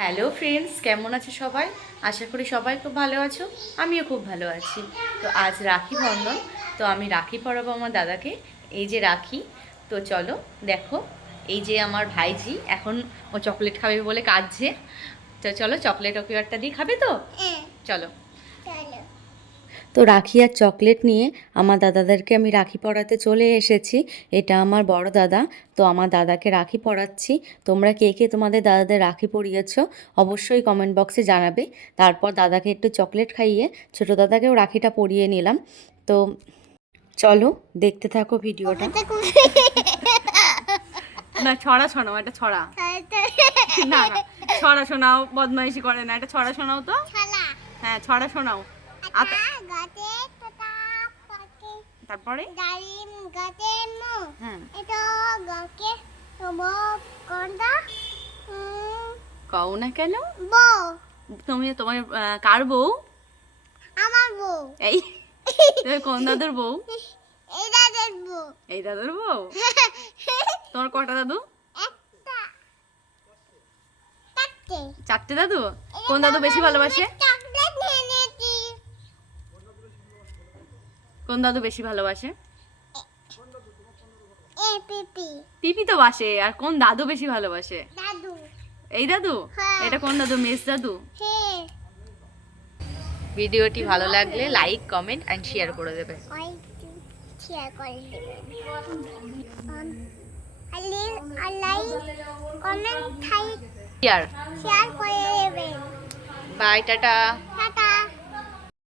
Hello friends, কেমন আছো সবাই? আশা করি সবাই খুব ভালো আছো। আমিও খুব ভালো আছি। তো আজ রাখি বন্ধন, তো আমি রাখি পরাবো আমার দাদাকে। এই যে রাখি, তো চলো দেখো। এই যে আমার ভাইজি এখন ও চকলেট খাবে বলে কাঁদছে। তো চলো চকলেট ওকে একটা দিই, খাবে তো? চলো। তো রাখি আর চকলেট নিয়ে আমার দাদাদেরকে আমি রাখি পরাতে চলে এসেছি। এটা আমার বড় দাদা। তো আমার দাদাকে রাখি পরাচ্ছি। তোমরা কে কে তোমাদের দাদাদের রাখি পরিয়েছো অবশ্যই কমেন্ট বক্সে জানাবে। তারপর দাদাকে একটু চকলেট খাইয়ে ছোট দাদাকেও রাখিটা পরিয়ে নিলাম। তো চলো দেখতে থাকো ভিডিওটা। না, ছড়া শোনাও, এটা ছড়া। না না, ছড়া শোনাও, বদমাইশি করে না, এটা ছড়া শোনাও তো। হ্যাঁ, ছড়া শোনাও। তারপরে কও না কেন? তুমি তোমার কার বউ? আমার বউ। এই তুমি কোন দাদুর বউ? এই দাদার বউ। এই দাদুর বউ? তোমার কটা দাদু? একটা, চারটে। চারটে দাদু? কোন দাদু বেশি ভালোবাসে? চকলেট নিয়ে নিয়েছি। কোন দাদু বেশি ভালোবাসে? পিপি। পিপি তো বাসে, আর কোন দাদু বেশি ভালোবাসে? দাদু। এই দাদু? হ্যাঁ। এটা কোন দাদু, মেজ দাদু? হ্যাঁ। ভিডিওটি ভালো লাগলে লাইক, কমেন্ট এন্ড শেয়ার করে দেবে। শেয়ার করে দেবেন। Like, comment, share. শেয়ার করে দেবেন। Bye, ta-ta. টাটা।